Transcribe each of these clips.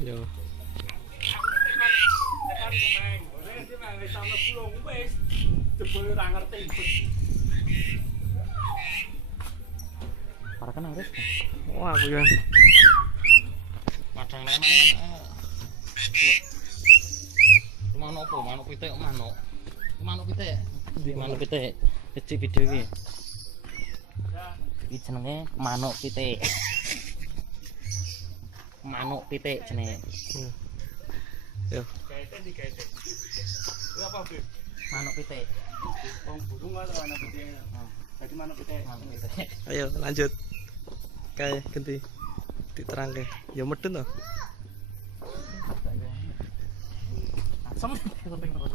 Yo. Para kan harus. Wah, aku ya. Padang nek main. Manuk apa? Manuk pitik manuk. Manuk pitik. Di manuk pitik. Kecil video iki. Iki jenenge manuk pitik. Manuk pitik jenenge. Yo. Kaiten di kaiten. Itu apa, Bib? Manuk pitik. Wong burung atau manuk pitik? Jadi manuk pitik. Manuk pitik. Ayo lanjut. Kayak ganti diterangke. Ya medun toh. Asem kuping terus.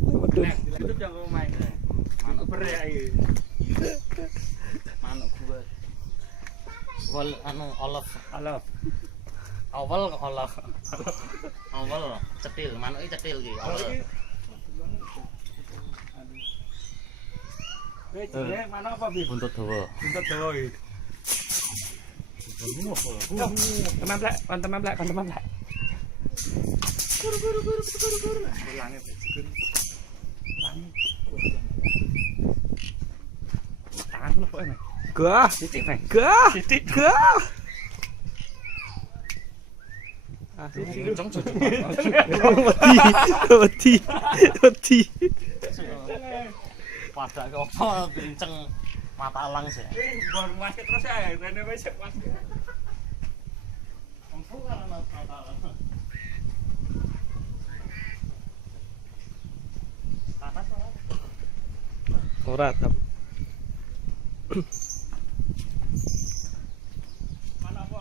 Medun. Itu jangan main. Manuk Berea iki. manuk gua. Wal anu olaf. Alaf. Awal olaf. Awal cetil, manuke cetil iki. Awal. Weh, jenenge manuk apa, Bib? Buntut dawa. Buntut dawa iki. Teman plek, teman plek. Guru. Ulangi, Bib. Ulangi. Tangan lu pokoknya. Gah, Titik, Bang. gah, Titik. gah. Ah, Kenceng jujur. wedi. Pada ke apa kenceng mata elang sih. Bor mas terus ae, rene wis mas. Empuk karena mata elang. Panas ora? Ora tap. Mana apa?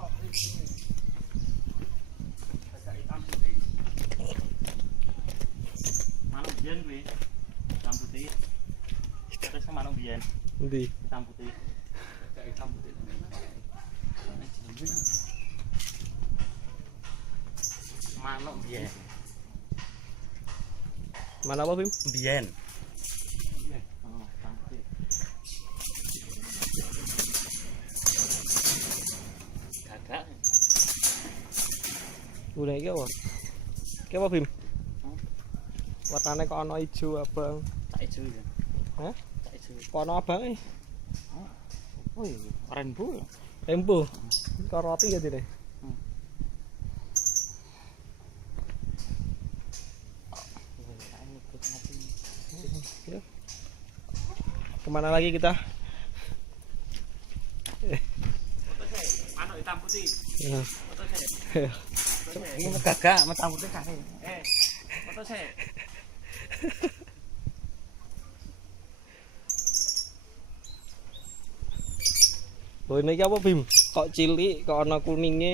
Ada hitam putih. Manuk biyen kuwi. Hitam putih. Terus manuk biyen Endi? hitam putih. Ada hitam putih. Manuk biyen. Mana apa, Bim? Biyen. Oh, hitam putih. Gagak. Udah iki apa? Ki apa, Bim? Warnane kok ana ijo abang. Cak ijo ya. Hah? Cak ijo. Kok ana abang e? Oh iya, rainbow ya. Tempo. Kok roti ya dire. Ya. Kemana lagi kita? Foto saya, manuk hitam putih. Ya. Foto saya. Ini gagak, macam putih kare. Foto saya. Oh ini apa, Bim? Kok cilik, kok ana kuninge?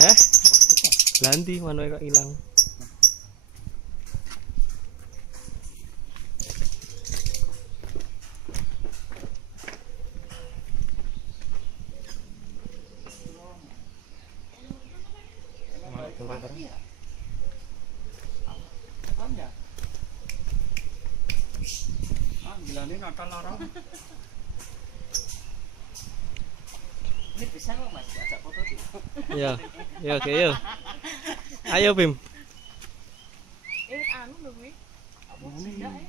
Heh? Lanti manuke kok ilang. Kan ya? Ah, bilangnya nakal orang. Ini bisa nggak mas? Ajak foto sih. Ya. Ya oke yo. Ayo, Bim. Anu lho kuwi. Apa jendak e?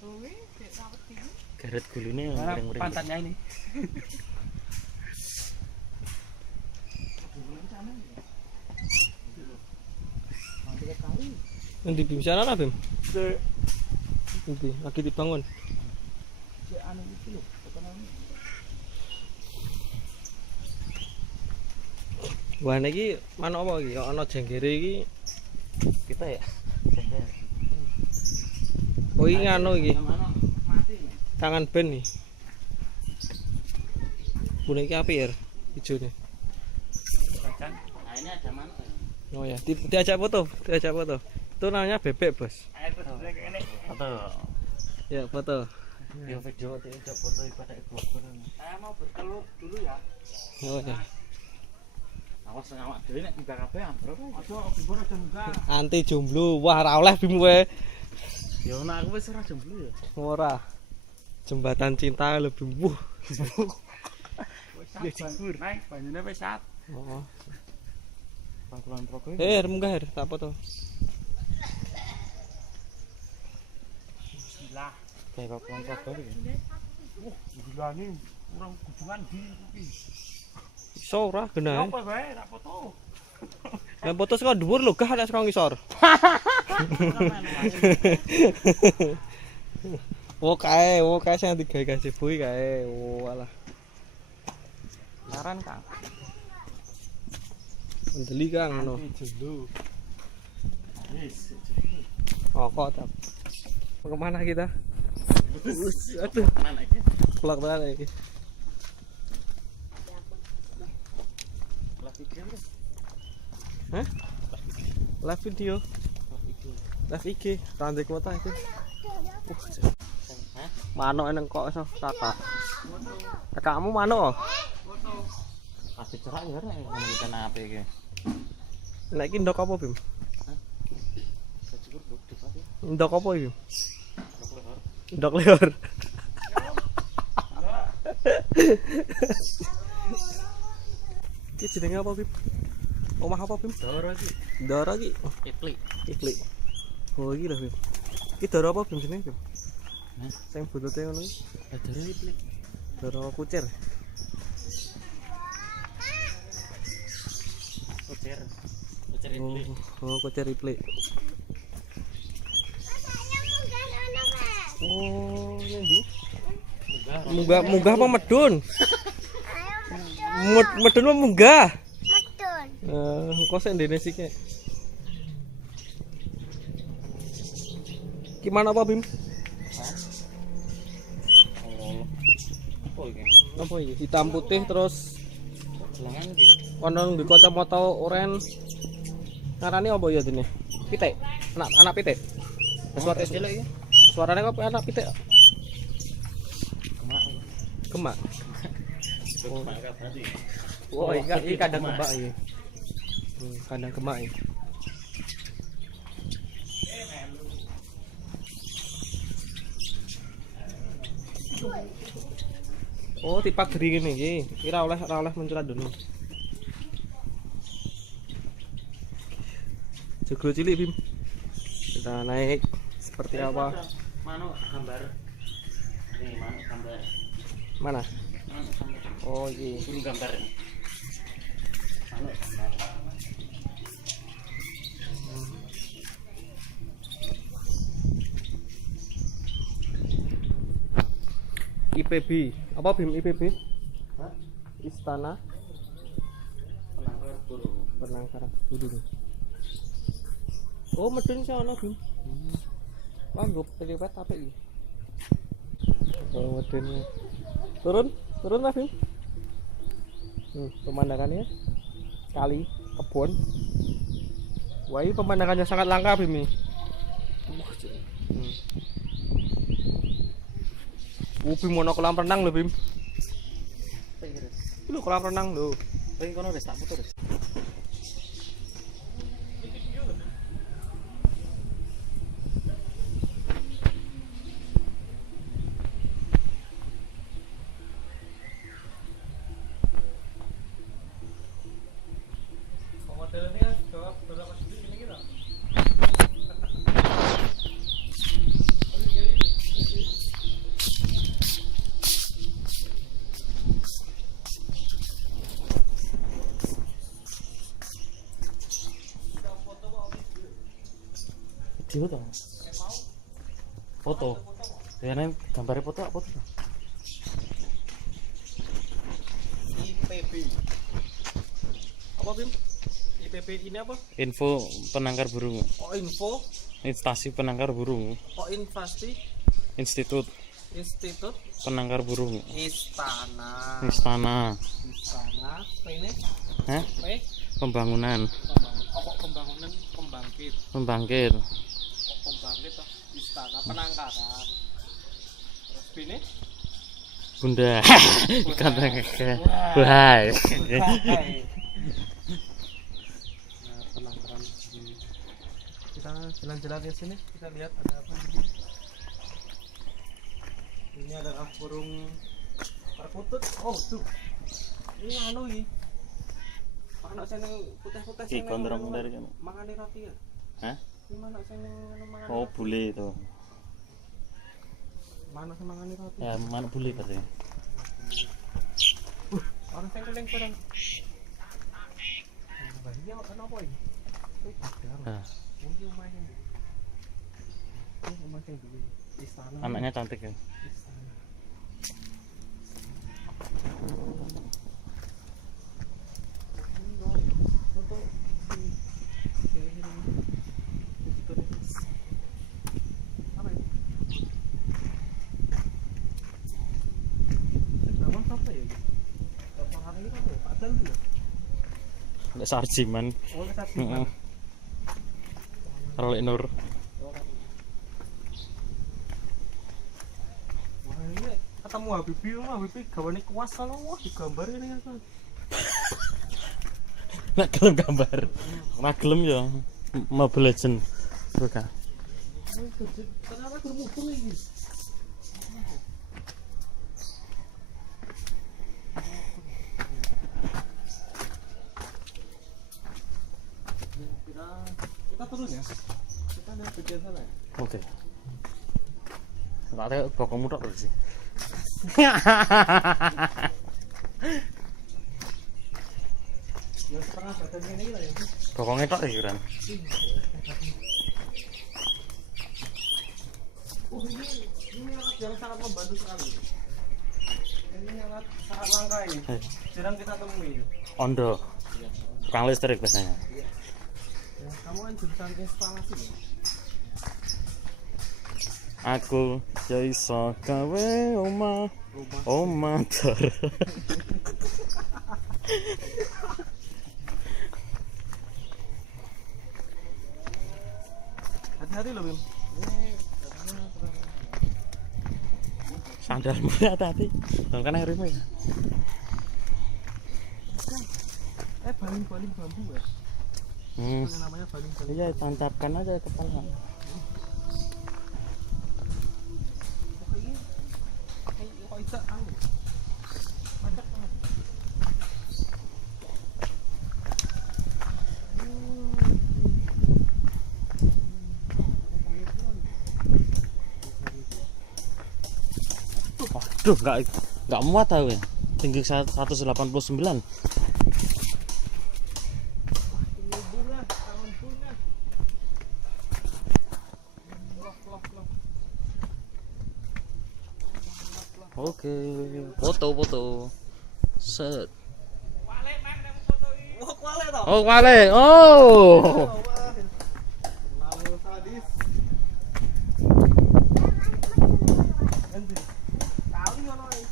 Kuwi dek rawat iki. Garet gulune Mana muring-muring. pantatnya ini? Endi Bim? Sana Bim? Endi? Lagi dibangun. Anu itu loh, Wah niki manuk apa iki? Kok ana jenggere iki? Kita ya. Jengger. Oh iki nganu iki. Manuk mati. Tangan ben nih. Bune iki apik ya ijone. Bacan. Nah ini ada manuk ya. Oh ya, diajak foto, diajak foto. Itu namanya bebek, Bos. Air terus ini. Foto. Ya, foto. Video video tidak foto ibadah ibu. Saya mau bertelur dulu ya. Oh ya. Awas ngawak dhewe nek mbak kabeh ambruk. Aduh, bubur aja enggak. Anti jomblo. Wah, ora oleh Bim kowe. Ya ana aku wis ora jomblo ya. Ora. Jembatan cinta lebih wuh. Naik banyune wis sat. Oh. Pangkulan progo. Munggah tak apa to. Bismillah. Kayak pangkulan progo iki. Gila nih, kurang gudungan di iki. Iso ora genahe. Apa wae, ra foto. Lah foto saka dhuwur lho, gah nek saka ngisor. Oh kae sing digawe gazebo iki kae. Oh alah. Laran Kang. Ndeli Kang ngono. Jelo. Wis. Oh kok tak. Mau kemana kita? Aduh, Mana iki? pelak banget iki. Lagi game. Hah? Live video. Live IG, randek kota iki. Hah? Manuk nang kok iso kakak. Kakakmu manuk? Kasih cerak ya nek ngono kita nape iki. Nek iki ndok apa, Bim? Secukur duk dipati. Ndok apa iki? Dokter. Ndok liur. Iki jenenge apa, Bim? Omah apa, Bim? Doro iki. Dara iki. Iklik. Iklik. Oh iki lho, Bim. Iki dara apa, Bim jenenge, Bim? Hah? Sing buntute ngono iki. Doro iklik. Dara kucir. Kucir. Kucir iklik. Oh, kucir iklik. Oh, ini munggah apa medun? Medun apa munggah? Medun. Kok sik ndene sik. Gimana apa, Bim? Oh. Apa iki? Apa iki? Hitam putih terus Gelangan iki. ono nggo kacamata oren. Ngarane apa ya dene? Pitik. Anak pitik. Suara Delok iki. suarane kok anak pitik. Kemak. Gemak. Kemak kabeh. Oh, iki kandang gemak iki. Kandang gemak iki. Oh, tipak geri ngene iki. Iki ora oleh muncul dulu. Joglo cilik, Bim. Kita naik seperti apa? Manuk gambar. Nih, manuk gambar. Mana? Manuk gambar. Oh, iki. Suruh gambar. Manuk gambar. IPB. Apa Bim IPB? Hah? Istana Penangkar burung. Penangkaran Burung. Oh, medun sih ana, Bim. Wah, nggo pelipet apik iki. Oh, medunnya. Turun Mas Bim. Pemandangannya kali kebun. Wah, ini pemandangannya sangat langka, Bim. Bim mau kolam renang lho, Bim. Ini kolam renang lho. Pengen kono wis tak putus. Video to. Foto. Kayaknya gambarnya foto apa tuh? IPB. Apa, Bim? IPB ini apa? Info penangkar burung. Oh, info. Instasi penangkar burung. Oh, invasi. Institut Institut penangkar burung. Istana. Istana. Apa ini? Hah? Apa? Pembangunan. Pembangunan pembangkit. Pembangkit. Pembangkit toh. Istana penangkaran. Terus ini? Bunda. Kata wah. Penangkaran. Kita jalan-jalan ke sini, kita lihat ada apa di sini. Ini adalah burung perkutut. Oh, tuh. Ini anu iki. Manuk sing putih-putih sing gondrong dari kan. mangane roti ya. Hah? Ini manuk sing mangan. Oh, bule itu. Manuk sing mangane roti. Ya, manuk bule berarti. Orang sing kuning padang. Bahaya kan apa ini? Nah, Mungkin omah sing. Ini omah sing dulu. Istana. anaknya cantik ya. Istana. Nggak sarjiman. Heeh. Rolik Nur. Ketemu Habibie gawane kuas kalau wah digambar ini kan. Nak gelem gambar. Ora gelem ya. Mobile Legend. Bukan. Kenapa bermutung ini? Kita turun ya. Kita ada bagian sana ya. Oke. Enggak ada bokongmu tok terus sih. Ya setengah badan ini lah ya. Bokongnya tok ya, Ran. Ini alat yang sangat membantu sekali. Ini alat sangat langka ini. Jarang kita temui. Ondo. Tukang listrik biasanya. Ya, kamu kan jurusan instalasi ya? Aku ya iso gawe omah ter. Hati-hati loh Bim. Sandalmu hati-hati. Jangan kena harimu ya. Baling-baling bambu ya? Yang namanya baling-baling. Iya, tancapkan aja kepala. Kok bisa anu? Macet banget. Waduh, enggak muat tahu ya. Tinggi 189. Oke, foto. Set. Wah, kuale toh. Oh, wale. Oh. Lalu sadis. Endi? Kali ngono iki.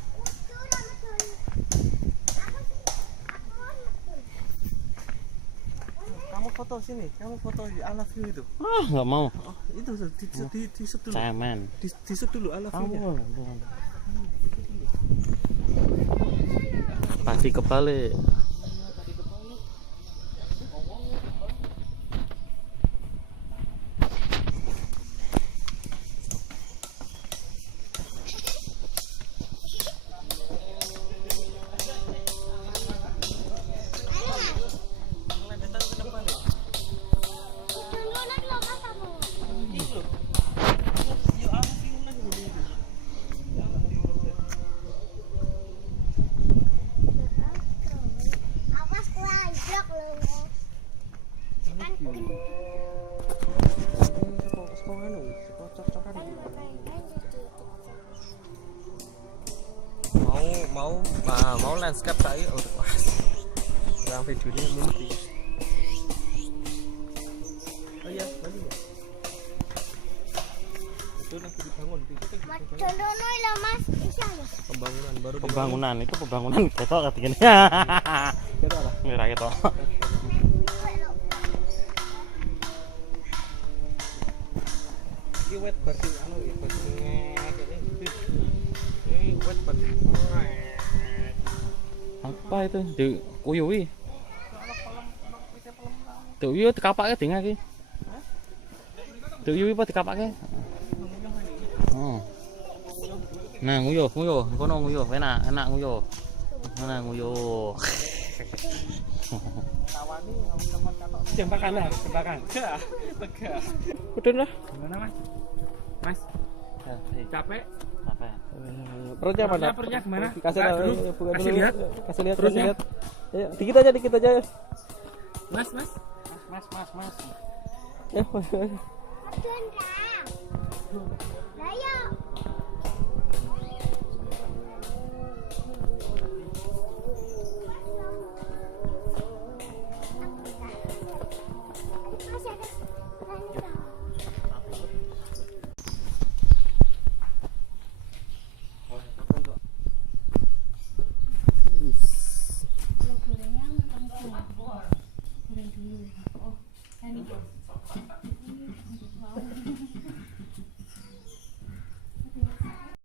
Kamu foto sini, kamu foto di I love you itu. Ah, enggak mau. Oh, itu di shoot dulu. Cemen. Di shoot dulu I love Kamu you-nya. pasti kebalik. Mau landscape saya orang videonya mesti. Oh iya, balik ya. Itu lagi dibangun. Contohnya lah mas, bisa ya? Pembangunan baru. Pembangunan itu pembangunan ketok katanya. Kita lah. Merah ketok. Ini wet berarti anu ya, berarti ini wet berarti. Apa itu? Dikuyui. Dikuyui dikapake ding iki. Dikuyui apa dikapake? Oh. Nah, nguyuh, kono nguyuh, enak nguyuh. Mana nguyuh. Jempakan lah, jempakan. Tegak. Udah lah. Gimana mas? Mas, capek? Apa? Perutnya mana? Perutnya gimana? Kasih Buka tahu, dulu. buka Kasih dulu. lihat. Kasih lihat, kasih Perutnya. lihat. Ayo, dikit aja ya. Mas. Mas. Ya.